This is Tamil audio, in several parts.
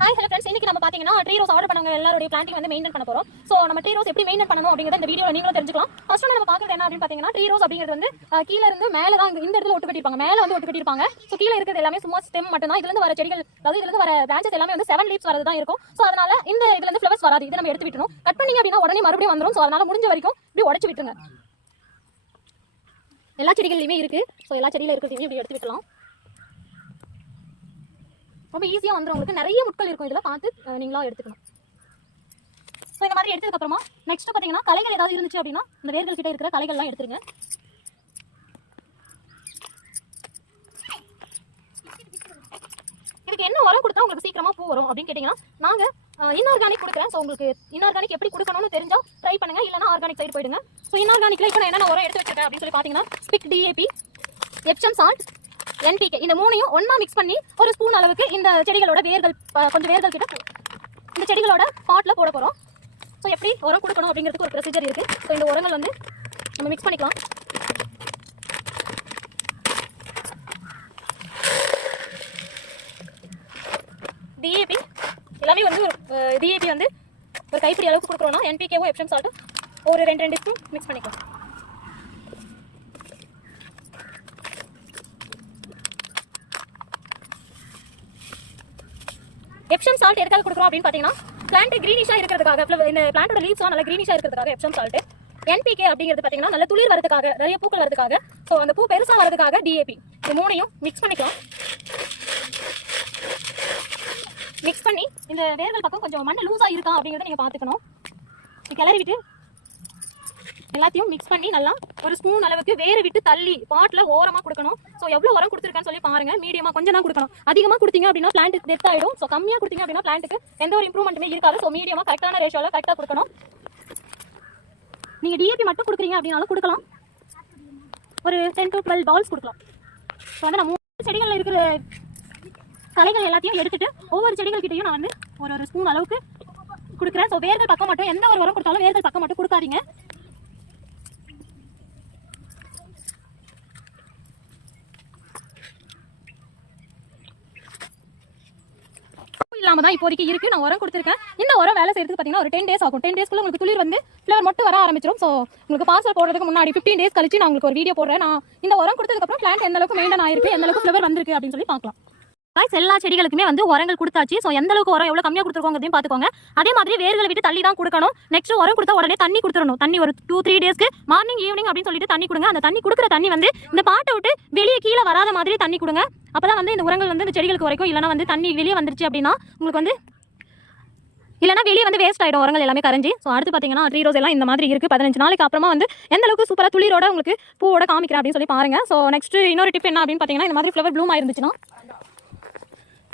ஹாய் ஹலோ ஃப்ரெண்ட்ஸ் இன்னைக்கு நம்ம பாத்தீங்கன்னா ட்ரீ ரோஸ் ஆர்டர் பண்ணவங்க எல்லாருடைய பிளான்டிங் வந்து மெயின்டைன் பண்ண போறோம். சோ நம்ம ட்ரீ ரோஸ் எப்படி மெயின்டைன் பண்ணணும் அப்படிங்கறத இந்த வீடியோ நீங்களும் தெரிஞ்சுக்கலாம். ஃபர்ஸ்ட் நம்ம பாக்குறது என்ன அப்படின்னு பாத்தீங்கன்னா ட்ரீ ரோஸ் அப்படிங்கிறது வந்து கீழே கீழ இருந்து மேல தான் இந்த இடத்துல ஒட்டு கட்டிருப்பாங்க மேல வந்து ஒட்டு கட்டிருப்பாங்க சோ கீழ இருக்கிறது எல்லாமே சும்மா ஸ்டெம் மட்டும் தான் இதுல இருந்து வர செடிகள் அதாவது இதுல இருந்து வர பிரான்ச்சஸ் எல்லாமே வந்து செவன் லீப்ஸ் வரது தான் இருக்கும். சோ அதனால இந்த இதுல இருந்து ஃபிளவர்ஸ் வராது. இதை நம்ம எடுத்து விட்டுரும் கட் பண்ணீங்க அப்படின்னா உடனே மறுபடியும் வந்துரும். சோ அதனால முடிஞ்ச வரைக்கும் இப்படி உடச்சு விட்டுருங்க. எல்லா செடிகள்லையுமே இருக்கு. சோ எல்லா செடியில இருக்கிறதையும் இப்படி எடுத்து விட்டுலாம். ரொம்ப ஈஸியாக வந்துடும் உங்களுக்கு நிறைய முட்கள் இருக்கும். இதில் பார்த்து நீங்களாக நீங்களா எடுத்துக்கணும். ஸோ இந்த மாதிரி எடுத்ததுக்கப்புறமா நெக்ஸ்ட்டு நெக்ஸ்ட் பார்த்தீங்கன்னா கலைகள் ஏதாவது இருந்துச்சு அப்படின்னா இந்த வேர்கள் கிட்ட இருக்கிற கலைகள்லாம் எடுத்துருங்க. இதுக்கு என்ன உரம் கொடுத்தா உங்களுக்கு சீக்கிரமா பூ வரும் அப்படின்னு கேட்டிங்கன்னா நாங்கள் இன்ஆர்கானிக் கொடுக்குறேன். ஸோ உங்களுக்கு இன்ஆர்கானிக் எப்படி கொடுக்கணும்னு தெரிஞ்சா ட்ரை பண்ணுங்க. இல்லைனா ஆர்கானிக் சைடு போயிடுங்க. ஸோ இன்ஆர்கானிக்ல இப்போ நான் என்னென்ன உரம் எடுத்து வச்சிருக்கேன் அப்படின்னு சொல்லி பார்த்தீங்கன்னா SPIC DAP Epsom salt NPK இந்த மூணையும் ஒன்னா மிக்ஸ் பண்ணி ஒரு ஸ்பூன் அளவுக்கு இந்த செடிகளோட வேர்கள் கொஞ்சம் வேர்கள் கிட்ட இந்த செடிகளோட பாட்டில் போட போகிறோம் ஸோ எப்படி உரம் கொடுக்கணும் அப்படிங்கிறதுக்கு ஒரு ப்ரொசீஜர் இருக்கு. ஸோ இந்த உரங்கள் வந்து நம்ம மிக்ஸ் பண்ணிக்கலாம். டிஏபி எல்லாமே வந்து ஒரு டிஏபி வந்து ஒரு கைப்பிடி அளவுக்கு கொடுக்குறோம்னா என்பிகேவும் எப்சம் சால்ட்டும் ஒரு ரெண்டு ரெண்டு ஸ்பூன் மிக்ஸ் பண்ணிக்கலாம். எப்ஷம் சால்ட் எதுக்காக கொடுக்குறோம் அப்படின்னு பார்த்தீங்கன்னா பிளான்ட் க்ரீனிஷாக இருக்கிறதுக்காக இந்த பிளான்ட்டோட லீவ்ஸ்லாம் நல்லா க்ரீனிஷாக இருக்கிறதுக்காக எப்ஷம் சால்ட் என்பிகே அப்படிங்கிறது பார்த்தீங்கன்னா நல்ல துளிர் வரதுக்காக நிறைய பூக்கள் வரதுக்காக ஸோ அந்த பூ பெருசாக வரதுக்காக டிஏபி இது மூணையும் மிக்ஸ் பண்ணிக்கலாம். மிக்ஸ் பண்ணி இந்த வேர்கள் பக்கம் கொஞ்சம் மண் லூஸாக இருக்கா அப்படிங்கிறத நீங்கள் பார்த்துக்கணும். கிளறி விட்டு எல்லாத்தையும் மிக்ஸ் பண்ணி நல்லா ஒரு ஸ்பூன் அளவுக்கு வேறு விட்டு தள்ளி பாட்டில் ஓரமாக கொடுக்கணும். ஸோ எவ்வளோ உரம் கொடுத்துருக்கான்னு சொல்லி பாருங்க. மீடியமாக கொஞ்சம் தான் கொடுக்கணும். அதிகமாக கொடுத்தீங்க அப்படின்னா பிளான்ட் டெத் ஆகிடும் ஸோ கம்மியாக கொடுத்தீங்க அப்படின்னா பிளான்ட்டுக்கு எந்த ஒரு இம்ப்ரூவ்மெண்ட்டுமே இருக்காது. ஸோ மீடியமாக கரெக்டான ரேஷோவில் கரெக்டாக கொடுக்கணும். நீங்கள் டிஏபி மட்டும் கொடுக்குறீங்க அப்படின்னாலும் கொடுக்கலாம். ஒரு டென் டு டுவெல் பால்ஸ் கொடுக்கலாம். ஸோ வந்து நான் மூணு செடிகளில் இருக்கிற கலைகள் எல்லாத்தையும் எடுத்துட்டு ஒவ்வொரு செடிகள் கிட்டயும் நான் வந்து ஒரு ஒரு ஸ்பூன் அளவுக்கு கொடுக்குறேன். ஸோ வேர்கள் பக்கம் மட்டும் எந்த ஒரு உரம் கொடுத்தாலும் வேர்கள் பக்கம் மட்டும் கொடுக்காதீங்க. தான் இப்போதைக்கு இருக்கு. நான் உரம் கொடுத்துருக்கேன். இந்த உரம் வேலை செய்யறதுக்கு பார்த்தீங்கன்னா ஒரு டென் டேஸ் ஆகும். டென் டேஸ்க்குள்ள உங்களுக்கு துளிர் வந்து ஃப்ளவர் மட்டும் வர ஆரம்பிச்சிடும் ஸோ உங்களுக்கு பார்சல் போடுறதுக்கு முன்னாடி ஃபிஃப்டீன் டேஸ் கழிச்சு நான் உங்களுக்கு ஒரு வீடியோ போடுறேன். நான் இந்த உரம் கொடுத்ததுக்கப்புறம் பிளான்ட் எந்த அளவுக்கு மெயின்டைன் ஆயிருக்கு எந்த அளவுக்கு ஃப்ளவர் வந்திருக்கு அப்படின்னு சொல்லி பார்க்கலாம். Guys, எல்லா செடிகளுக்குமே வந்து உரங்கள் கொடுத்தாச்சு. ஸோ எந்த அளவுக்கு உரம் எவ்வளோ கம்மியாக கொடுத்துருக்கோங்கிறதையும் பார்த்துக்கோங்க அதே மாதிரி வேர்களை விட்டு தள்ளி தான் கொடுக்கணும். நெக்ஸ்ட் உரம் கொடுத்தா உடனே தண்ணி கொடுத்துடணும். தண்ணி ஒரு டூ த்ரீ டேஸ்க்கு மார்னிங் ஈவினிங் அப்படின்னு சொல்லிட்டு தண்ணி கொடுங்க. அந்த தண்ணி கொடுக்குற தண்ணி வந்து இந்த பாட்டை விட்டு வெளியே கீழே வராத மாதிரி தண்ணி கொடுங்க. அப்பதான் வந்து இந்த உரங்கள் வந்து இந்த செடிகளுக்கு வரைக்கும் இல்லைனா வந்து தண்ணி வெளியே வந்துருச்சு அப்படின்னா உங்களுக்கு வந்து இல்லைனா வெளியே வந்து வேஸ்ட் ஆகிடும் உரங்கள் எல்லாமே கரைஞ்சி. ஸோ அடுத்து பார்த்தீங்கன்னா ட்ரீ ரோஸ் எல்லாம் இந்த மாதிரி இருக்குது பதினஞ்சு நாளைக்கு அப்புறமா வந்து எந்த அளவுக்கு சூப்பராக துளிரோட உங்களுக்கு பூவோட காமிக்கிறேன் அப்படின்னு சொல்லி பாருங்க. ஸோ நெக்ஸ்ட் இன்னொரு டிப் என்ன அப்படின்னு பார்த்தீங்கன்னா இந்த மாதிரி ஃப்ளவர் ப்ளூம் ஆயிருந்துச்சுன்னா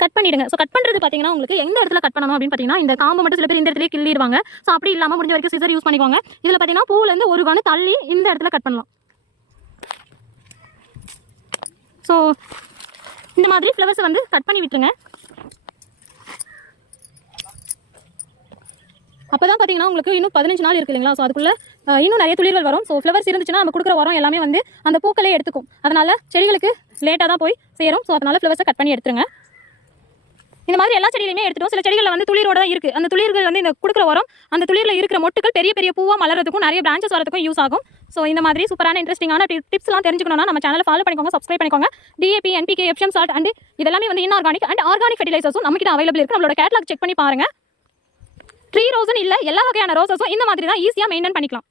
கட் பண்ணிடுங்க. ஸோ கட் பண்ணுறது பார்த்தீங்கன்னா உங்களுக்கு எந்த இடத்துல கட் பண்ணணும் அப்படின்னு பார்த்தீங்கன்னா இந்த காம்பு மட்டும் சில பேர் இந்த இடத்துல கிள்ளிடுவாங்க. ஸோ அப்படி இல்லாமல் முடிஞ்ச வரைக்கும் சிசர் யூஸ் பண்ணிக்கோங்க. இதில் பார்த்தீங்கன்னா பூவிலேருந்து ஒரு கணு தள்ளி இந்த இடத்துல கட் பண்ணலாம். ஸோ இந்த மாதிரி ஃப்ளவர்ஸை வந்து கட் பண்ணி விட்டுருங்க. அப்போ தான் பார்த்தீங்கன்னா உங்களுக்கு இன்னும் பதினஞ்சு நாள் இருக்கு இல்லைங்களா? ஸோ அதுக்குள்ள இன்னும் நிறைய துளிர்கள் வரும். ஸோ ஃப்ளவர்ஸ் இருந்துச்சுன்னா நம்ம கொடுக்குற உரம் எல்லாமே வந்து அந்த பூக்களே எடுத்துக்கும். அதனால் செடிகளுக்கு லேட்டாக தான் போய் சேரும். ஸோ அதனால ஃப்ளவர்ஸை கட் பண்ணி எடுத்துருங்க. இந்த மாதிரி எல்லா செடியிலுமே எடுத்துட்டோம். சில செடிகளில் வந்து துளிரோட தான் இருக்குது அந்த துளிர்கள் வந்து இந்த கொடுக்குற உரம் அந்த துளிரில் இருக்கிற மொட்டுகள் பெரிய பெரிய பூவா மலர்றதுக்கும் நிறைய பிரான்ச்சஸ் வரதுக்கும் யூஸ் ஆகும். ஸோ இந்த மாதிரி சூப்பரான இன்ட்ரெஸ்டிங்கான டிப்ஸ்லாம் தெரிஞ்சுக்கணும்னா நம்ம சேனலை ஃபாலோ பண்ணிக்கோங்க சப்ஸ்கிரைப் பண்ணிக்கோங்க. DAP NPK FM salt and இதெல்லாமே வந்து இன்ஆர்கானிக் அண்ட் ஆர்கானிக் ஃபெர்டிலைசர்ஸும் நம்மகிட்ட அவைலபிள் இருக்குது நம்மளோட கேட்லாக் செக் பண்ணி பாருங்க. ட்ரீ ரோஸும் இல்லை எல்லா வகையான ரோசஸும் இந்த மாதிரி தான் ஈஸியாக மெயின்டைன் பண்ணிக்கலாம்.